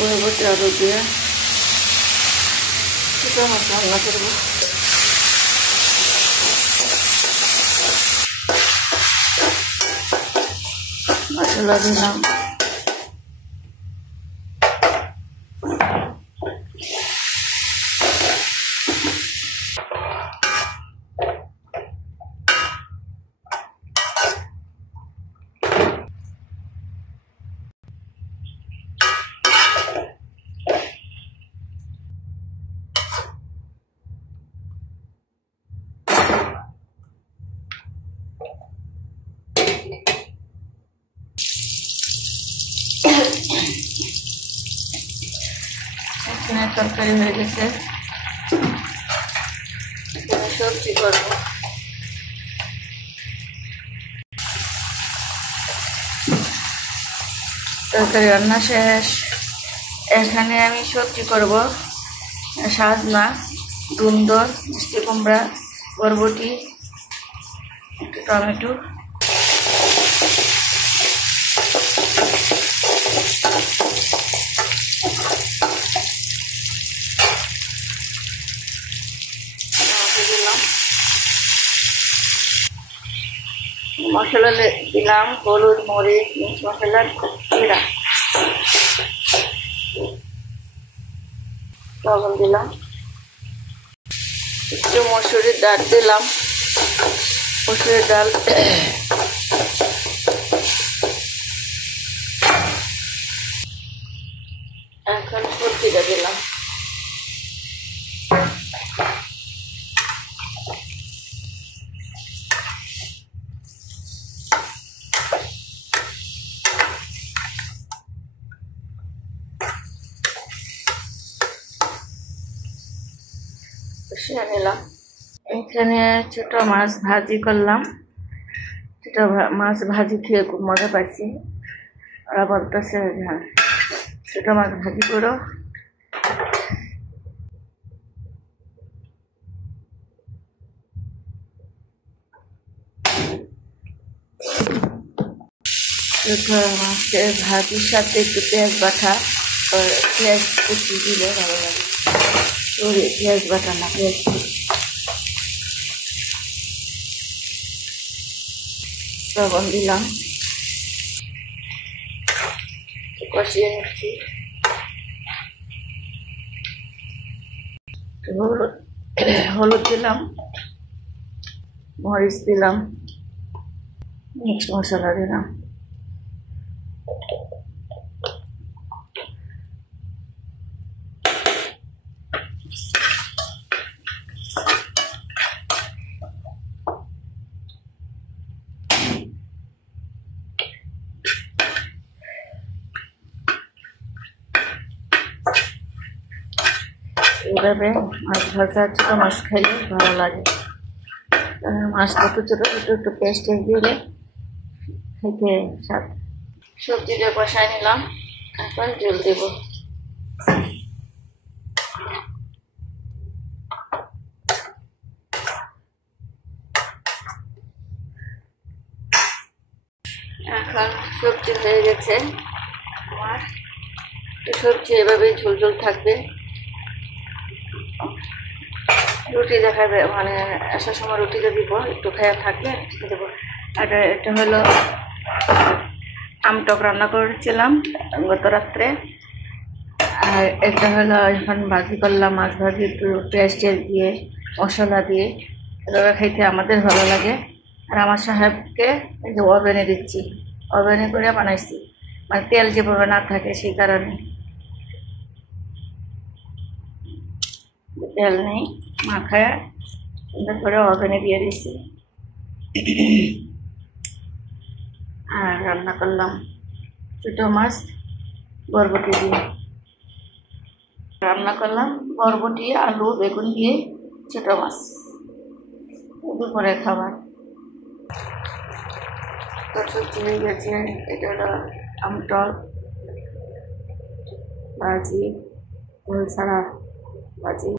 বরবটি আলু দিয়ে ছোটো মাছ রান্না করব। মশলা দিলাম, এখানে তরকারি হয়ে গেছে, এখানে সবজি করব। তরকারি রান্না শেষ। এখানে আমি সবজি করব, সাজনা, ধুন্দর, মিষ্টি কুমড়া, বরবটি, একটু টমেটো, মশলা দিলাম, হলুদ, মরিচ, মিট মশলা, জিরা, লবণ দিলাম, একটু মসুরির ডাল দিলাম, মসুরির ডাল, এখন সবজিটা দিলাম। কষিয়ে নিলাম। এখানে ছোট মাছ ভাজি করলাম। ছোট মাছ ভাজি খেয়ে খুব মজা পাইছি। ওরা বলতেছে হ্যাঁ ছোট মাছ ভাজি করো। ছোট মাছের ভাজির সাথে একটু পেঁয়াজ বাটা, পেঁয়াজ কুচি দিলে ভালো লাগে। পেঁয়াজ বাটা না, পেঁয়াজ লবণ দিলাম, কষিয়ে নিচ্ছি। হলুদ দিলাম, মরিচ দিলাম, মিক্স মশলা দিলাম। এইভাবে মাছ ভাজা ছোট মাছ খাইলে ভালো লাগে। মাছটা একটু ছোটো ছোটো একটু পেস্ট দিলে খেতে স্বাদ। সবজিটা কষাই নিলাম, এখন জল দেব। এখন সবজি হয়ে গেছে আমার। সবজি এভাবেই ঝোল ঝোল থাকবে। রুটি দেখাবে, মানে আসার সময় রুটিটা দিব, একটু খায়া থাকলে দেবো। আর এটা হলো আমটক রান্না করেছিলাম গত রাত্রে। আর এটা হলো এখন ভাজি করলাম, মাছ ভাজি একটু পেঁয়াজ দিয়ে মশলা দিয়ে। এভাবে খাইতে আমাদের ভালো লাগে। আর আমার সাহেবকে এই যে ওভেনে দিচ্ছি, ওভেনে করে বানাইছি, মানে তেল যেভাবে না থাকে সেই কারণে। তেল নেই, মাখায় সুন্দর করে ওভেনে দিয়ে দিচ্ছি। আর রান্না করলাম ছোটো মাছ বরবটি দিয়ে। রান্না করলাম বরবটি, আলু, বেগুন দিয়ে ছোটো মাছ, দুপুরে খাবার। তো সবজি হয়ে গেছে। এটা হলো আমটক ভাজি, তেল ছাড়া ভাজি।